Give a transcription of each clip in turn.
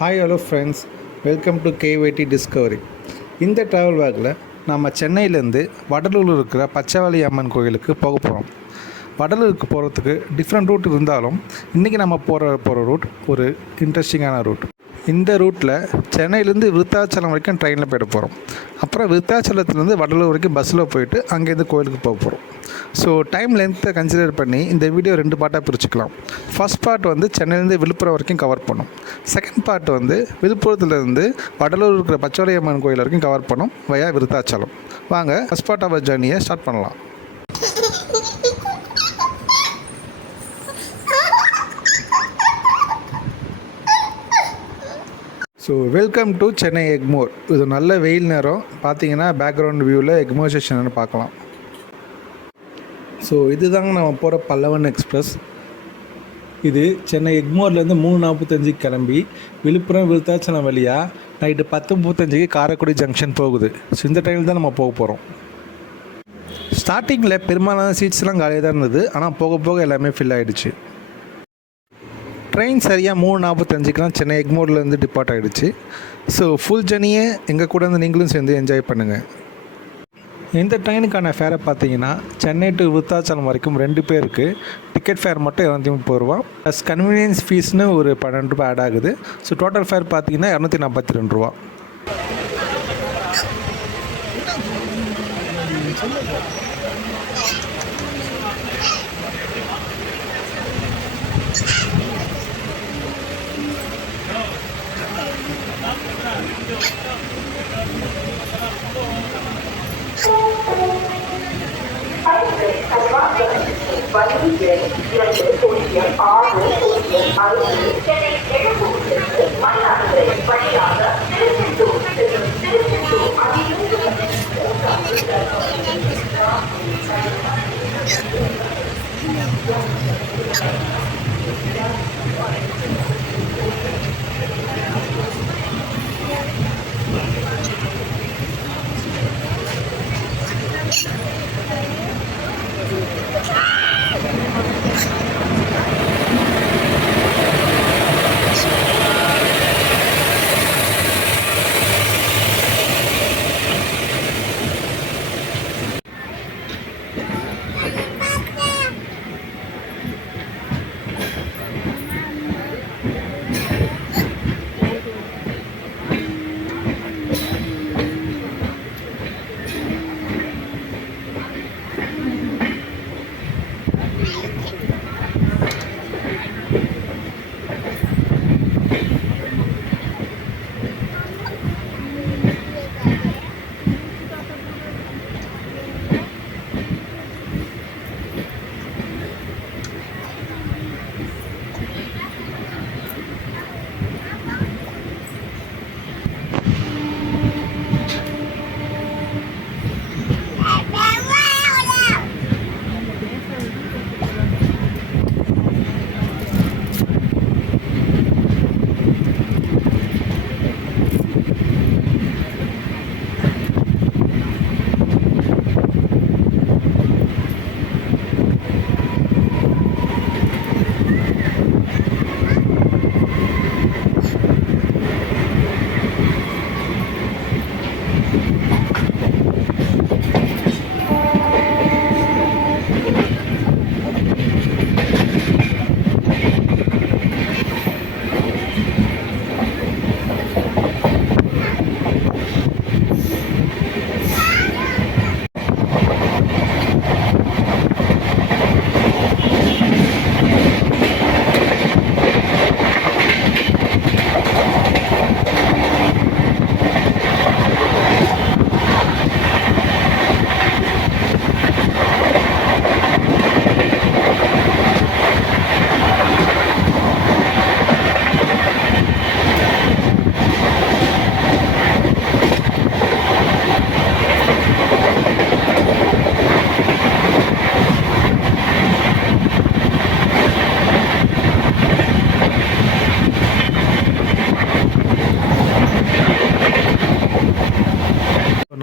Hi hello friends, welcome to KYT Discovery. இந்த travel பேக்கில் நம்ம சென்னையிலேருந்து வடலூரில் இருக்கிற பச்சைவாளி அம்மன் கோயிலுக்கு போக போகிறோம். வடலூருக்கு போகிறதுக்கு டிஃப்ரெண்ட் ரூட் இருந்தாலும் இன்றைக்கி நம்ம போகிற ரூட் ஒரு இன்ட்ரெஸ்டிங்கான ரூட். இந்த ரூட்டில் சென்னையிலேருந்து விருத்தாச்சலம் வரைக்கும் ட்ரெயினில் போய்ட்டு போகிறோம். அப்புறம் விருத்தாச்சலத்துலேருந்து வடலூர் வரைக்கும் பஸ்ஸில் போயிட்டு அங்கேருந்து கோயிலுக்கு போக போகிறோம். ஸோ டைம் லென்த்தை கன்சிடர் பண்ணி இந்த வீடியோ 2 பார்ட்டாக பிரிச்சுக்கலாம். ஃபர்ஸ்ட் பார்ட் சென்னையிலேருந்து விழுப்புரம் வரைக்கும் கவர் பண்ணும். செகண்ட் பார்ட் விழுப்புரத்துலேருந்து வடலூர் இருக்கிற பச்சைவாளி அம்மன் கோயில் வரைக்கும் கவர் பண்ணும் வயா விருத்தாச்சலம். வாங்க ஃபர்ஸ்ட் பார்ட் ஆஃப் ஜர்னியை ஸ்டார்ட் பண்ணலாம். So welcome to Chennai Egmore. இது நல்ல வெயில் நேரம். பார்த்தீங்கன்னா பேக்ரவுண்ட் வியூவில் எக்மோர் ஸ்டேஷன் பார்க்கலாம். ஸோ இதுதாங்க நம்ம போகிற பல்லவன் எக்ஸ்பிரஸ். இது சென்னை எக்மோர்லேருந்து 3:45 கிளம்பி விழுப்புரம் விருத்தாச்சலம் வழியாக நைட்டு 10:35 காரைக்குடி ஜங்ஷன் போகுது. ஸோ இந்த ட்ரெயினில் தான் நம்ம போக போகிறோம். ஸ்டார்டிங்கில் பெரும்பாலான சீட்ஸ்லாம் காலியாக தான் இருந்தது, ஆனால் போக போக எல்லாமே ஃபில் ஆகிடுச்சு. ட்ரெயின் சரியாக 3:45 சென்னை எக்மோர்லேருந்து டிபார்ட் ஆகிடுச்சு. ஸோ ஃபுல் ஜர்னியை எங்கள் கூட நீங்களும் சேர்ந்து என்ஜாய் பண்ணுங்கள். இந்த ட்ரெயினுக்கான ஃபேரை பார்த்தீங்கன்னா சென்னை டு விருத்தாச்சலம் வரைக்கும் 2 பேருக்கு டிக்கெட் ஃபேர் மட்டும் 230 ரூபா ப்ளஸ் கன்வீனியன்ஸ் ஃபீஸ்னு ஒரு 12 ரூபா ஆட் ஆகுது. ஸோ டோட்டல் ஃபேர் பார்த்தீங்கன்னா 242 ரூபா.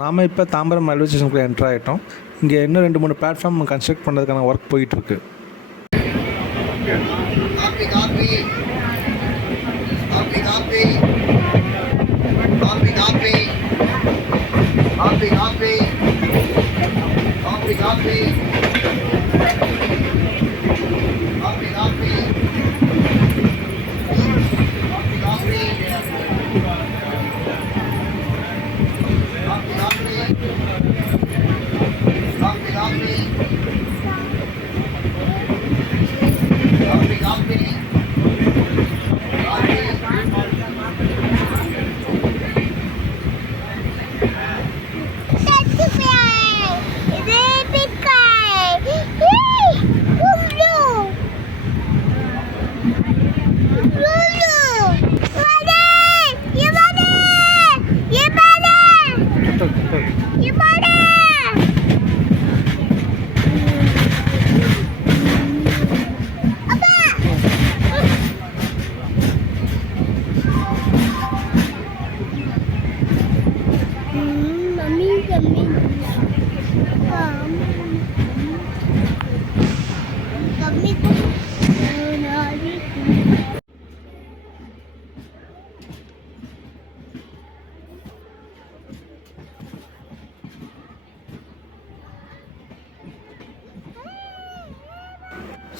நாம் இப்போ தாம்பரம் ரயில்வே ஸ்டேஷனுக்குள்ளே என்ட்ரு ஆகிட்டோம். இங்கே இன்னும் 2-3 பிளாட்ஃபார்ம் கன்ஸ்ட்ரக்ட் பண்ணுறதுக்கான ஒர்க் போயிட்டுருக்கு. Copy. Copy, copy. Copy, copy. Copy, copy. Copy, copy. Copy, copy. Copy, copy. Copy, copy. Copy, copy.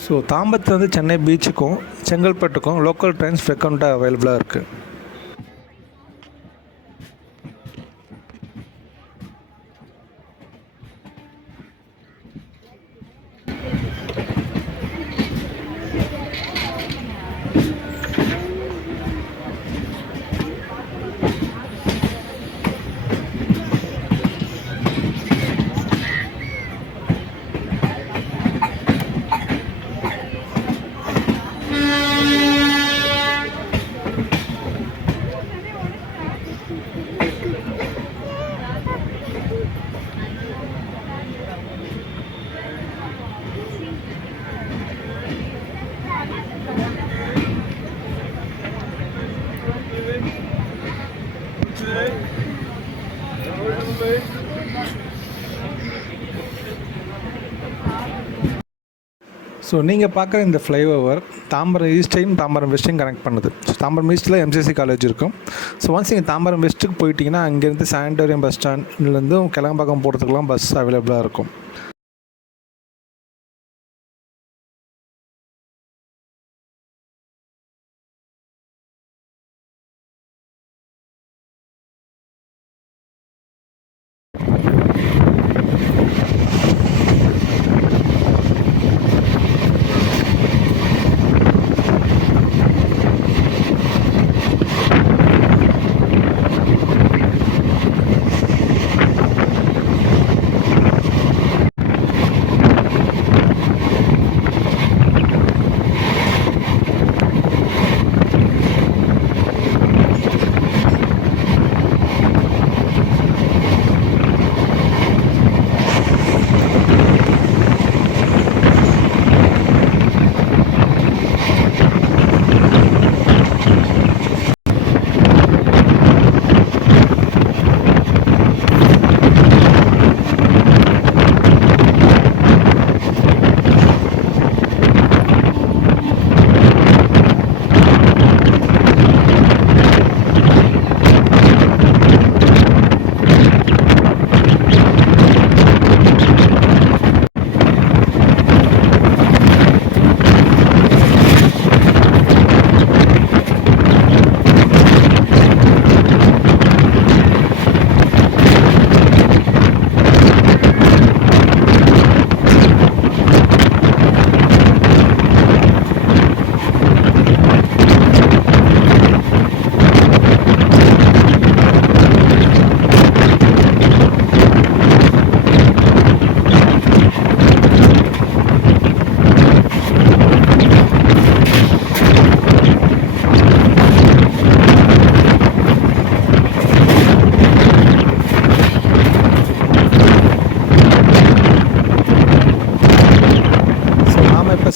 So தாம்பரத்துலேருந்து சென்னை பீச்சுக்கும் செங்கல்பட்டுக்கும் லோக்கல் ட்ரெயின்ஸ் ஃப்ரெக்வெண்ட்டாக அவைலபிளாக இருக்குது. ஸோ நீங்கள் பார்க்குற இந்த ஃப்ளைஓவர் தாம்பரம் ஈஸ்ட்டையும் தாம்பரம் வெஸ்ட்டையும் கனெக்ட் பண்ணுது. ஸோ தாம்பரம் ஈஸ்ட்டில் எம்சிசி காலேஜ் இருக்கும். ஸோ ஒன்ஸ் நீங்கள் தாம்பரம் வெஸ்ட்டுக்கு போயிட்டீங்கன்னா அங்கேருந்து சானிட்டோரியம் பஸ் ஸ்டாண்ட்லேருந்து கிளம்பாக்கம் போகிறதுக்கெலாம் பஸ் அவைலபிளாக இருக்கும்.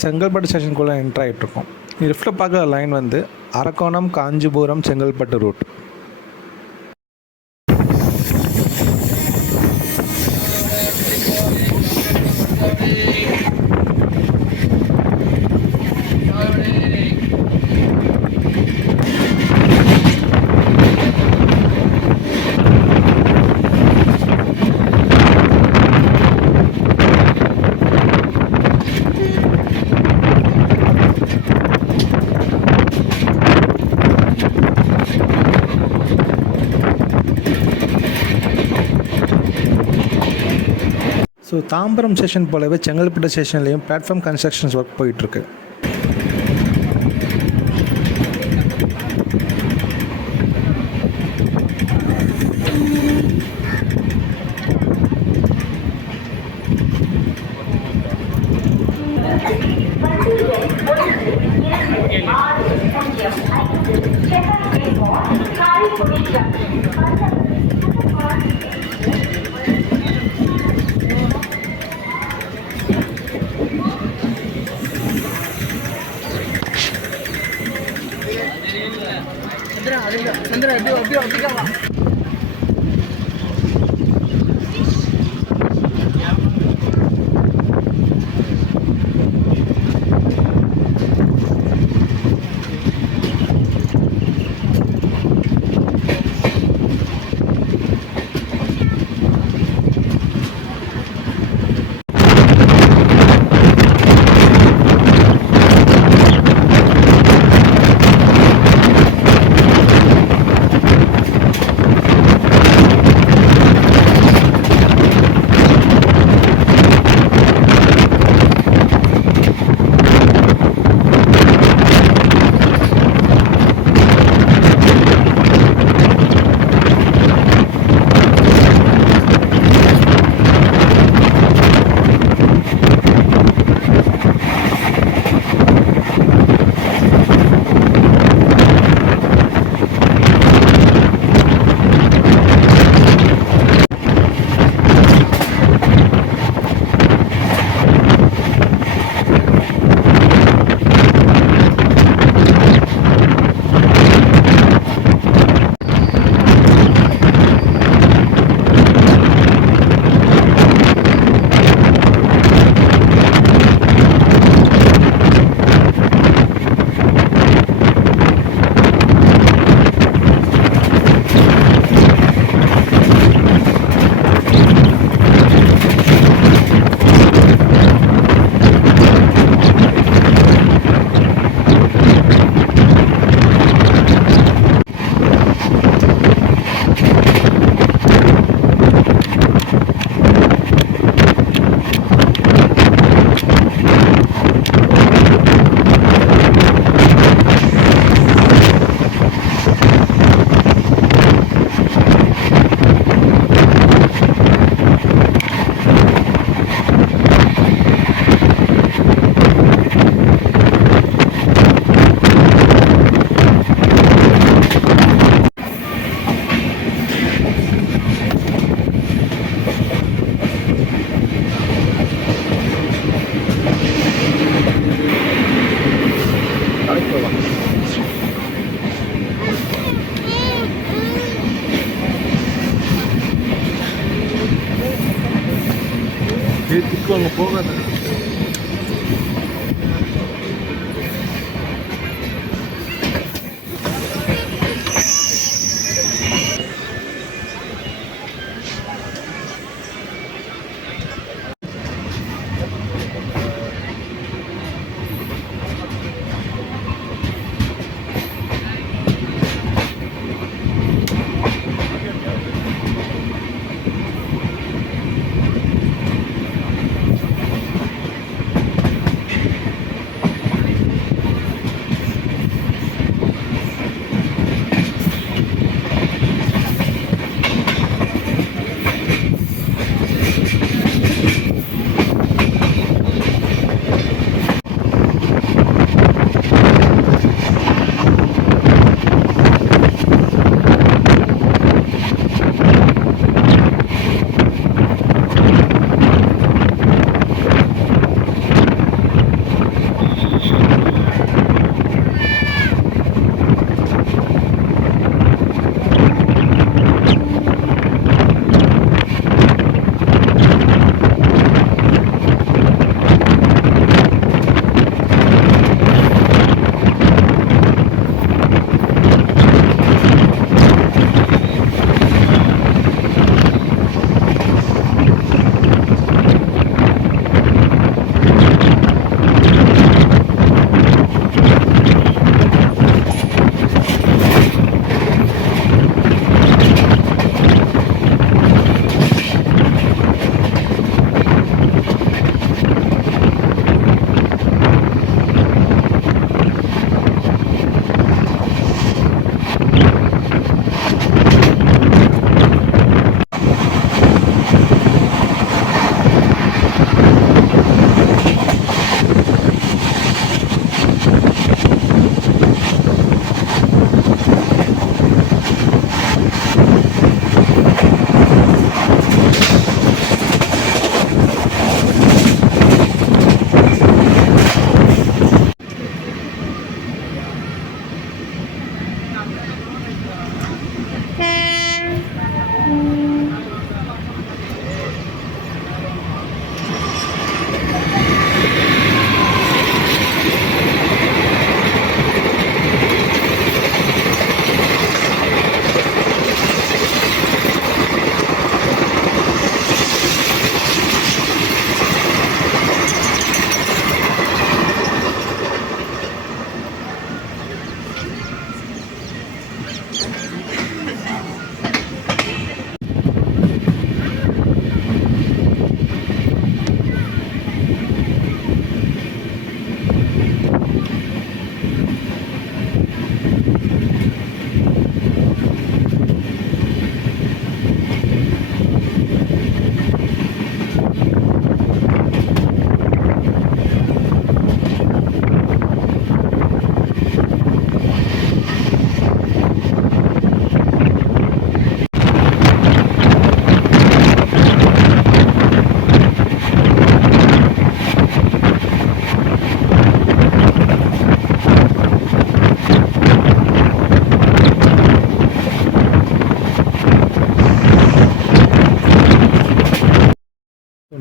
செங்கல்பட்டு ஸ்டேஷனுக்குள்ளே என்ட்ரு ஆகிட்ருக்கோம். லெஃப்ட்டில் பார்க்குற லைன் வந்து அரக்கோணம் காஞ்சிபுரம் செங்கல்பட்டு ரூட். தாம்பரம் ஸ்டேஷன் போலவே செங்கல்பட்டு ஸ்டேஷன்லேயும் பிளாட்ஃபார்ம் கன்ஸ்ட்ரக்ஷன்ஸ் ஒர்க் போயிட்டுருக்கு. அங்கே போகாத.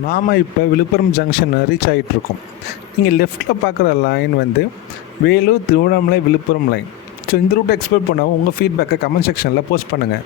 நாம் இப்போ விழுப்புரம் ஜங்ஷன் ரீச் ஆகிட்ருக்கோம். நீங்கள் லெஃப்ட்டில் பார்க்குற லைன் வந்து வேலூர் திருவண்ணாமலை விழுப்புரம் லைன். ஸோ இந்த ரூட்டை எக்ஸ்ப்ளோர் பண்ணால் உங்கள் ஃபீட்பேக்கை கமெண்ட் செக்ஷனில் போஸ்ட் பண்ணுங்கள்.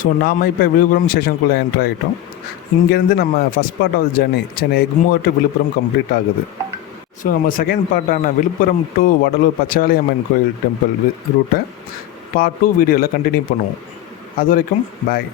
ஸோ நாம் இப்போ விழுப்புரம் ஸ்டேஷனுக்குள்ளே என்ட்ரு ஆகிட்டோம். இங்கேருந்து நம்ம first part of the journey Chennai Egmore to Villupuram complete ஆகுது. ஸோ நம்ம செகண்ட் பார்ட்டான விழுப்புரம் டு வடலூர் பச்சைவாலி அம்மன் கோயில் டெம்பிள் ரூட்டை பார்ட் 2 வீடியோவில் கண்டினியூ பண்ணுவோம். அது வரைக்கும் பாய்.